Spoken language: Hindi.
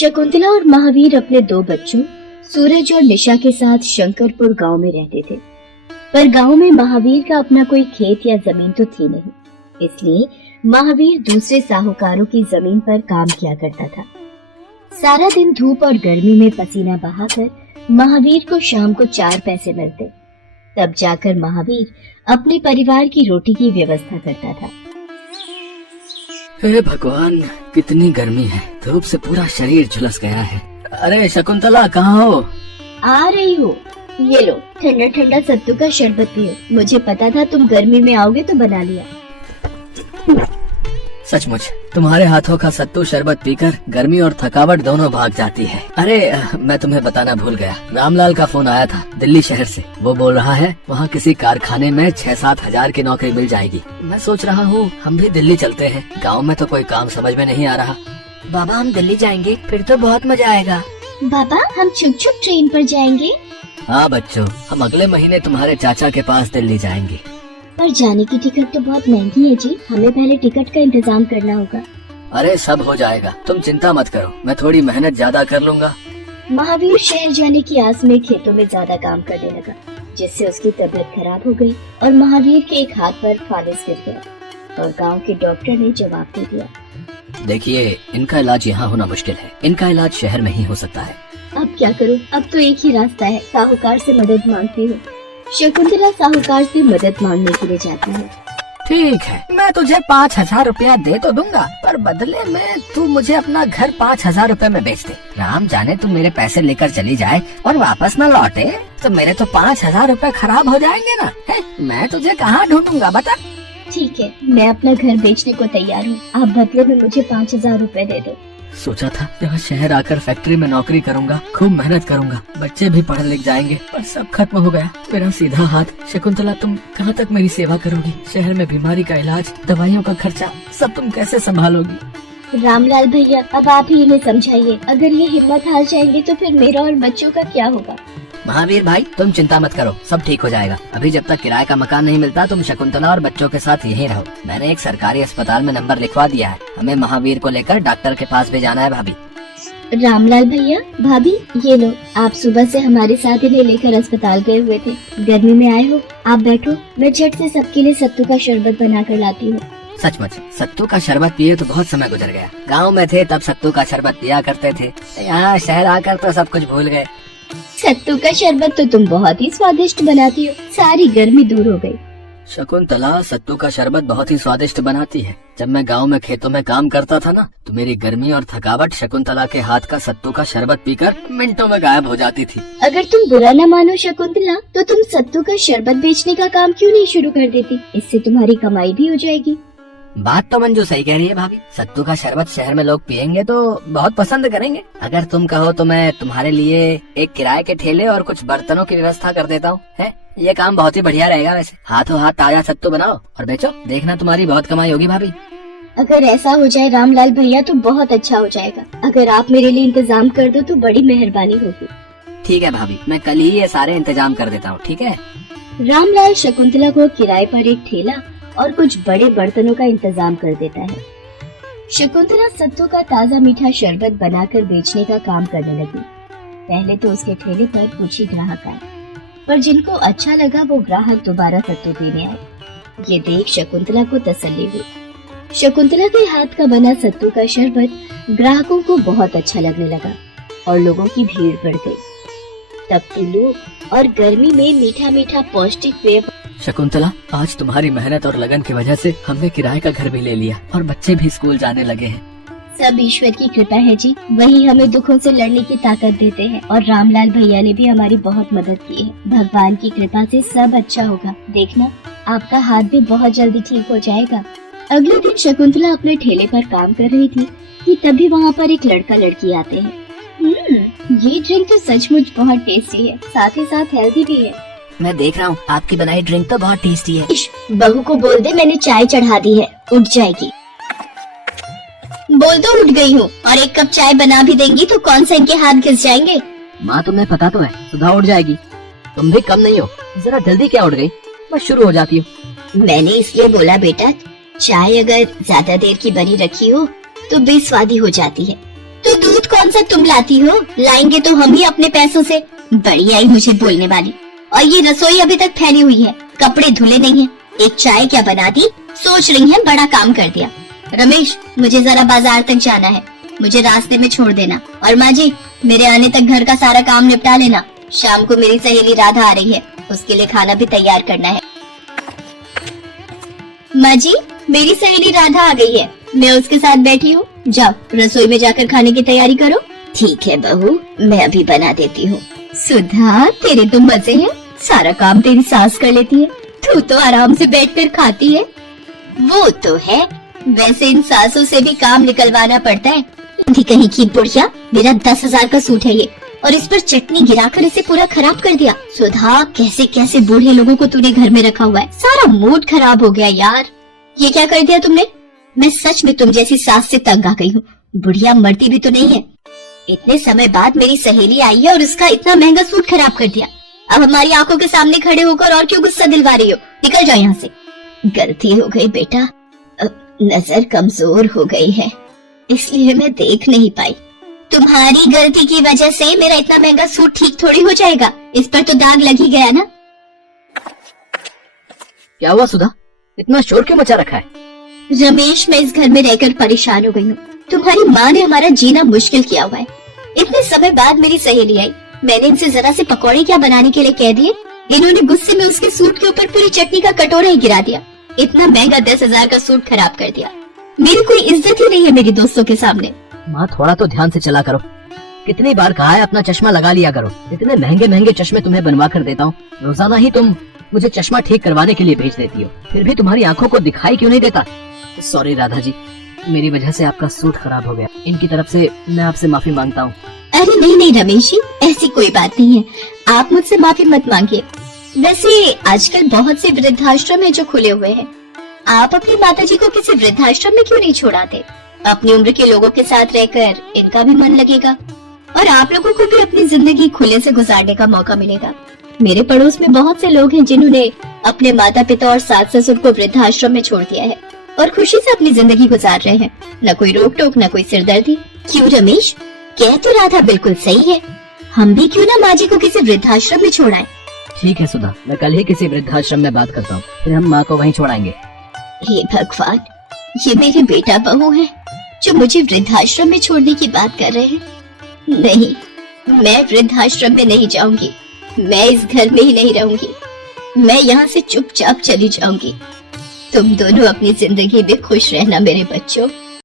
शकुंतला और महावीर अपने दो बच्चों सूरज और निशा के साथ शंकरपुर गांव में रहते थे। पर गांव में महावीर का अपना कोई खेत या जमीन तो थी नहीं, इसलिए महावीर दूसरे साहूकारों की जमीन पर काम किया करता था। सारा दिन धूप और गर्मी में पसीना बहाकर महावीर को शाम को 4 पैसे मिलते, तब जाकर महावीर अपने परिवार की रोटी की व्यवस्था करता था। हे भगवान, कितनी गर्मी है, धूप से पूरा शरीर झुलस गया है। अरे शकुंतला, कहाँ हो? आ रही हो, ये लो ठंडा ठंडा सत्तू का शरबत पियो। मुझे पता था तुम गर्मी में आओगे तो बना लिया। सचमुच तुम्हारे हाथों का सत्तू शरबत पीकर गर्मी और थकावट दोनों भाग जाती है। अरे मैं तुम्हें बताना भूल गया, रामलाल का फोन आया था दिल्ली शहर से। वो बोल रहा है वहाँ किसी कारखाने में 6-7 हजार की नौकरी मिल जाएगी। मैं सोच रहा हूँ हम भी दिल्ली चलते हैं, गाँव में तो कोई काम समझ में नहीं आ रहा। बाबा हम दिल्ली जाएंगे, फिर तो बहुत मजा आएगा। बाबा हम छुप छुप ट्रेन पर जाएंगे। हाँ बच्चों, हम अगले महीने तुम्हारे चाचा के पास दिल्ली जाएंगे। पर जाने की टिकट तो बहुत महंगी है जी, हमें पहले टिकट का इंतजाम करना होगा। अरे सब हो जाएगा, तुम चिंता मत करो, मैं थोड़ी मेहनत ज्यादा कर लूँगा। महावीर शहर जाने की आस में खेतों में ज्यादा काम करने लगा, जिससे उसकी तबीयत खराब हो गई और महावीर के एक हाथ पर फालिस गिर गया और गांव के डॉक्टर ने जवाब दे दिया, देखिए इनका इलाज यहाँ होना मुश्किल है, इनका इलाज शहर में ही हो सकता है। अब क्या करूं? अब तो एक ही रास्ता है, साहूकार से मदद मांगती हूँ। शकुंतला साहूकार से मदद मांगने के लिए जाती है। ठीक है, मैं तुझे 5,000 रुपया दे तो दूंगा, पर बदले में तू मुझे अपना घर 5,000 रुपए में बेच दे। राम जाने तू मेरे पैसे लेकर चली जाए और वापस न लौटे तो मेरे तो 5,000 रुपए खराब हो जाएंगे ना। है? मैं तुझे कहाँ ढूंढूंगा बता। ठीक है, मैं अपना घर बेचने को तैयार हूँ, आप बदले में मुझे 5,000 रुपए दे दो। सोचा था यहाँ शहर आकर फैक्ट्री में नौकरी करूँगा, खूब मेहनत करूँगा, बच्चे भी पढ़ लिख जाएंगे, पर सब खत्म हो गया। मेरा सीधा हाथ। शकुंतला, तुम कहाँ तक मेरी सेवा करोगी? शहर में बीमारी का इलाज, दवाइयों का खर्चा, सब तुम कैसे संभालोगी? रामलाल भैया, अब आप ही इन्हें समझाइए, अगर ये हिम्मत हार जाएंगे तो फिर मेरा और बच्चों का क्या होगा? महावीर भाई, तुम चिंता मत करो, सब ठीक हो जाएगा। अभी जब तक किराए का मकान नहीं मिलता तुम शकुंतला और बच्चों के साथ यहीं रहो। मैंने एक सरकारी अस्पताल में नंबर लिखवा दिया है, हमें महावीर को लेकर डॉक्टर के पास भी जाना है। भाभी, रामलाल भैया, भाभी, ये लो, आप सुबह से हमारे साथ इन्हें लेकर अस्पताल गए हुए थे, गर्मी में आए हो, आप बैठो, मैं झट से सबके लिए सत्तू का शरबत बना कर लाती हूँ। सचमुच सत्तू का शरबत पिए तो बहुत समय गुजर गया। गाँव में थे तब सत्तू का शरबत पिया करते थे, यहाँ शहर आकर तो सब कुछ भूल गए। सत्तू का शरबत तो तुम बहुत ही स्वादिष्ट बनाती हो, सारी गर्मी दूर हो गई। शकुंतला, सत्तू का शरबत बहुत ही स्वादिष्ट बनाती है। जब मैं गांव में खेतों में काम करता था ना, तो मेरी गर्मी और थकावट शकुंतला के हाथ का सत्तू का शरबत पीकर मिनटों में गायब हो जाती थी। अगर तुम बुरा न मानो शकुंतला, तो तुम सत्तू का शरबत बेचने का काम क्यों नहीं शुरू कर देती? इससे तुम्हारी कमाई भी हो जाएगी। बात तो मंजू सही कह रही है भाभी, सत्तू का शरबत शहर में लोग पियेंगे तो बहुत पसंद करेंगे। अगर तुम कहो तो मैं तुम्हारे लिए एक किराए के ठेले और कुछ बर्तनों की व्यवस्था कर देता हूँ। है, ये काम बहुत ही बढ़िया रहेगा। वैसे हाथों हाथ ताजा सत्तू बनाओ और बेचो, देखना तुम्हारी बहुत कमाई होगी भाभी। अगर ऐसा हो जाए रामलाल भैया तो बहुत अच्छा हो जाएगा। अगर आप मेरे लिए इंतजाम कर दो तो बड़ी मेहरबानी होगी। ठीक है भाभी, मैं कल ही ये सारे इंतजाम कर देता हूँ। ठीक है। रामलाल शकुंतला को किराए पर एक ठेला और कुछ बड़े बर्तनों का इंतजाम कर देता है। शकुंतला सत्तू का ताजा मीठा शरबत बनाकर बेचने का काम करने लगी। पहले तो उसके ठेले पर कुछ ही ग्राहक आए, पर जिनको अच्छा लगा वो ग्राहक दोबारा सत्तू पीने आए। ये देख शकुंतला को तसल्ली हुई। शकुंतला के हाथ का बना सत्तू का शरबत ग्राहकों को बहुत अच्छा लगने लगा और लोगों की भीड़ बढ़ गई। तपती लू और गर्मी में मीठा मीठा पौष्टिक पेय। शकुंतला, आज तुम्हारी मेहनत और लगन की वजह से हमने किराए का घर भी ले लिया और बच्चे भी स्कूल जाने लगे हैं। सब ईश्वर की कृपा है जी, वही हमें दुखों से लड़ने की ताकत देते हैं और रामलाल भैया ने भी हमारी बहुत मदद की है। भगवान की कृपा से सब अच्छा होगा, देखना आपका हाथ भी बहुत जल्दी ठीक हो जाएगा। अगले दिन शकुंतला अपने ठेले पर काम कर रही थी कि तभी वहाँ पर एक लड़का लड़की आते हैं। ये ड्रिंक तो सचमुच बहुत टेस्टी है, साथ ही साथ हेल्दी भी है। मैं देख रहा हूँ आपकी बनाई ड्रिंक तो बहुत टेस्टी है। बहू को बोल दे मैंने चाय चढ़ा दी है, उठ जाएगी। बोल दो उठ गई हूँ, और एक कप चाय बना भी देंगी तो कौन सा इनके हाथ घिस जाएंगे। माँ तुम्हें पता तो है, सुधा उठ जाएगी। तुम भी कम नहीं हो, जरा जल्दी क्या उठ गई, बस शुरू हो जाती हो। मैंने इसलिए बोला बेटा, चाय अगर ज्यादा देर की बनी रखी हो तो बेस्वादी हो जाती है। तो दूध कौन सा तुम लाती हो? लाएंगे तो हम ही अपने पैसों से। बड़ी आई मुझे बोलने वाली। और ये रसोई अभी तक फैली हुई है, कपड़े धुले नहीं है, एक चाय क्या बना दी, सोच रही है बड़ा काम कर दिया। रमेश, मुझे जरा बाजार तक जाना है, मुझे रास्ते में छोड़ देना। और माँ जी, मेरे आने तक घर का सारा काम निपटा लेना। शाम को मेरी सहेली राधा आ रही है, उसके लिए खाना भी तैयार करना है। माँ जी, मेरी सहेली राधा आ गई है, मैं उसके साथ बैठी हूँ। जाओ रसोई में जाकर खाने की तैयारी करो। ठीक है बहू, मैं अभी बना देती हूँ। सुधा, तेरे तो मजे हैं, सारा काम तेरी सास कर लेती है, तू तो आराम से बैठकर खाती है। वो तो है, वैसे इन सासों से भी काम निकलवाना पड़ता है। कहीं की बुढ़िया, मेरा 10,000 का सूट है ये, और इस पर चटनी गिराकर इसे पूरा खराब कर दिया। सुधा, कैसे कैसे बूढ़े लोगों को तूने घर में रखा हुआ है, सारा मूड खराब हो गया यार। ये क्या कर दिया तुमने? मैं सच में तुम जैसी सास से तंग आ गई हूँ। बुढ़िया मरती भी तो नहीं है। इतने समय बाद मेरी सहेली आई है और उसका इतना महंगा सूट खराब कर दिया। अब हमारी आंखों के सामने खड़े होकर और क्यों गुस्सा दिलवा रही हो? निकल जाओ यहाँ से। गलती हो गई बेटा, नजर कमजोर हो गई है, इसलिए मैं देख नहीं पाई। तुम्हारी गलती की वजह से मेरा इतना महंगा सूट ठीक थोड़ी हो जाएगा, इस पर तो दाग लग ही गया ना। क्या हुआ सुधा, इतना शोर क्यों मचा रखा है? रमेश, मैं इस घर में रहकर परेशान हो गई हूँ। तुम्हारी माँ ने हमारा जीना मुश्किल किया हुआ है। इतने समय बाद मेरी सहेली आई, मैंने इनसे जरा से पकौड़े क्या बनाने के लिए कह दिए, इन्होंने गुस्से में उसके सूट के ऊपर पूरी चटनी का कटोरा ही गिरा दिया। इतना महंगा 10,000 का सूट खराब कर दिया। मेरी कोई इज्जत ही नहीं है मेरी दोस्तों के सामने। माँ, थोड़ा तो ध्यान से चला करो। कितनी बार कहा है अपना चश्मा लगा लिया करो। इतने महंगे महंगे चश्मे तुम्हें बनवा कर देता हूँ, रोजाना ही तुम मुझे चश्मा ठीक करवाने के लिए भेज देती हो, फिर भी तुम्हारी आंखों को दिखाई क्यों नहीं देता? सॉरी राधा जी, मेरी वजह से आपका सूट खराब हो गया, इनकी तरफ से मैं आपसे माफी मांगता हूँ। अरे नहीं नहीं रमेश जी, ऐसी कोई बात नहीं है, आप मुझसे माफी मत मांगिए। वैसे आजकल बहुत से वृद्धाश्रम है जो खुले हुए हैं, आप अपनी माताजी को किसी वृद्धाश्रम में क्यों नहीं छोड़ाते? अपनी उम्र के लोगों के साथ रहकर इनका भी मन लगेगा और आप लोगों को भी अपनी जिंदगी खुले से गुजारने का मौका मिलेगा। मेरे पड़ोस में बहुत से लोग हैं जिन्होंने अपने माता पिता और सास ससुर को वृद्धाश्रम में छोड़ दिया है और खुशी से अपनी जिंदगी गुजार रहे हैं, न कोई रोक टोक न कोई सिरदर्दी। क्यों रमेश, कह तो राधा बिल्कुल सही है, हम भी क्यों ना माँ जी को किसी वृद्धाश्रम में छोड़ाएं। ठीक है सुधा, मैं कल ही किसी वृद्धाश्रम में बात करता हूँ, फिर हम माँ को वहीं छोड़ाएंगे। हे भगवान, ये मेरे बेटा बहू है जो मुझे वृद्धाश्रम में छोड़ने की बात कर रहे हैं। नहीं, मैं वृद्धाश्रम में नहीं जाऊंगी, मैं इस घर में ही नहीं रहूंगी, मैं यहाँ से चुपचाप चली जाऊंगी। तुम दोनों अपनी जिंदगी में खुश रहना मेरे बच्चों।